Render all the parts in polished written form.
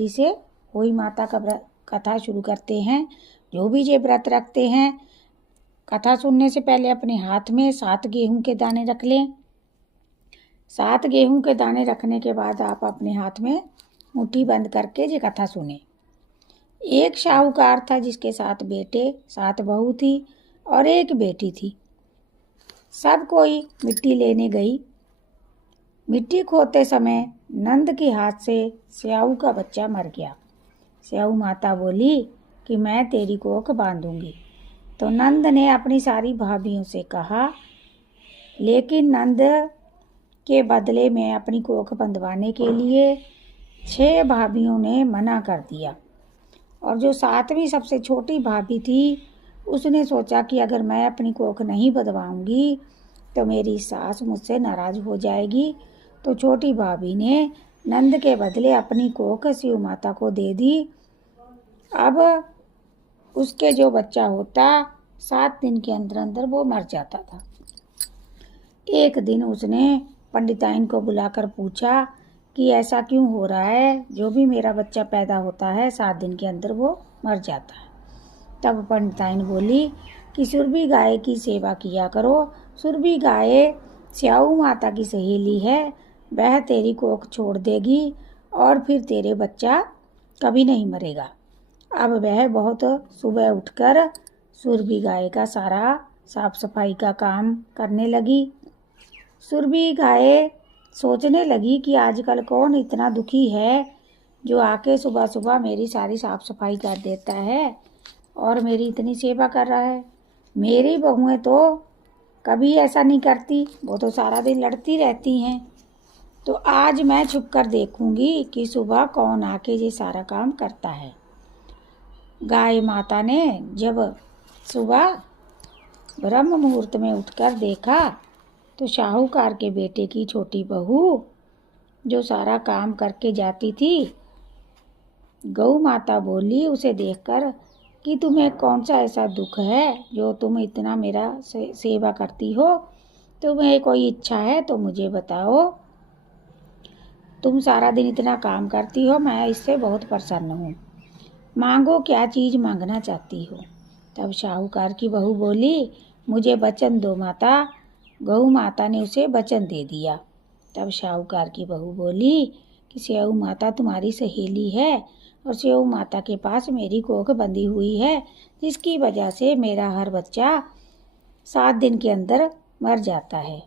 से होई माता का कथा शुरू करते हैं। जो भी ये व्रत रखते हैं, कथा सुनने से पहले अपने हाथ में 7 गेहूं के दाने रख लें। 7 गेहूं के दाने रखने के बाद आप अपने हाथ में मुट्ठी बंद करके ये कथा सुने। एक साहूकार था जिसके 7 बेटे 7 बहू थी और एक बेटी थी। सब कोई मिट्टी लेने गई। मिट्टी खोदते समय नंद के हाथ से स्याऊ का बच्चा मर गया। स्याऊ माता बोली कि मैं तेरी कोख बांधूंगी। तो नंद ने अपनी सारी भाभियों से कहा, लेकिन नंद के बदले में अपनी कोख बंधवाने के लिए 6 भाभियों ने मना कर दिया। और जो 7वीं सबसे छोटी भाभी थी, उसने सोचा कि अगर मैं अपनी कोख नहीं बंधवाऊंगी तो मेरी सास मुझसे नाराज हो जाएगी। तो छोटी भाभी ने नंद के बदले अपनी कोख शिव माता को दे दी। अब उसके जो बच्चा होता 7 दिन के अंदर अंदर वो मर जाता था। एक दिन उसने पंडिताइन को बुलाकर पूछा कि ऐसा क्यों हो रहा है, जो भी मेरा बच्चा पैदा होता है 7 दिन के अंदर वो मर जाता है। तब पंडिताइन बोली कि सुरभि गाय की सेवा किया करो। सुरभि गाय स्याऊ माता की सहेली है, वह तेरी कोख छोड़ देगी और फिर तेरे बच्चा कभी नहीं मरेगा। अब वह बहुत सुबह उठकर सुरभि गाय का सारा साफ सफाई का काम करने लगी। सुरभि गाय सोचने लगी कि आजकल कौन इतना दुखी है जो आके सुबह सुबह मेरी सारी साफ सफाई कर देता है और मेरी इतनी सेवा कर रहा है। मेरी बहुएं तो कभी ऐसा नहीं करती, वो तो सारा दिन लड़ती रहती हैं। तो आज मैं छुप कर देखूंगी कि सुबह कौन आके ये सारा काम करता है। गाय माता ने जब सुबह ब्रह्म मुहूर्त में उठकर देखा तो साहूकार के बेटे की छोटी बहू जो सारा काम करके जाती थी, गौ माता बोली उसे देखकर कि तुम्हें कौन सा ऐसा दुख है जो तुम इतना मेरा सेवा करती हो। तुम्हें कोई इच्छा है तो मुझे बताओ। तुम सारा दिन इतना काम करती हो, मैं इससे बहुत प्रसन्न हूँ। मांगो, क्या चीज़ मांगना चाहती हो। तब साहूकार की बहू बोली, मुझे वचन दो माता। गौ माता ने उसे वचन दे दिया। तब साहूकार की बहू बोली कि स्याऊ माता तुम्हारी सहेली है और स्याऊ माता के पास मेरी कोख बंधी हुई है, जिसकी वजह से मेरा हर बच्चा 7 दिन के अंदर मर जाता है।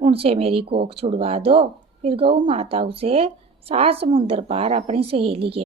उनसे मेरी कोख छुड़वा दो। फिर गौ माता उसे 7 समुंदर पार अपनी सहेली के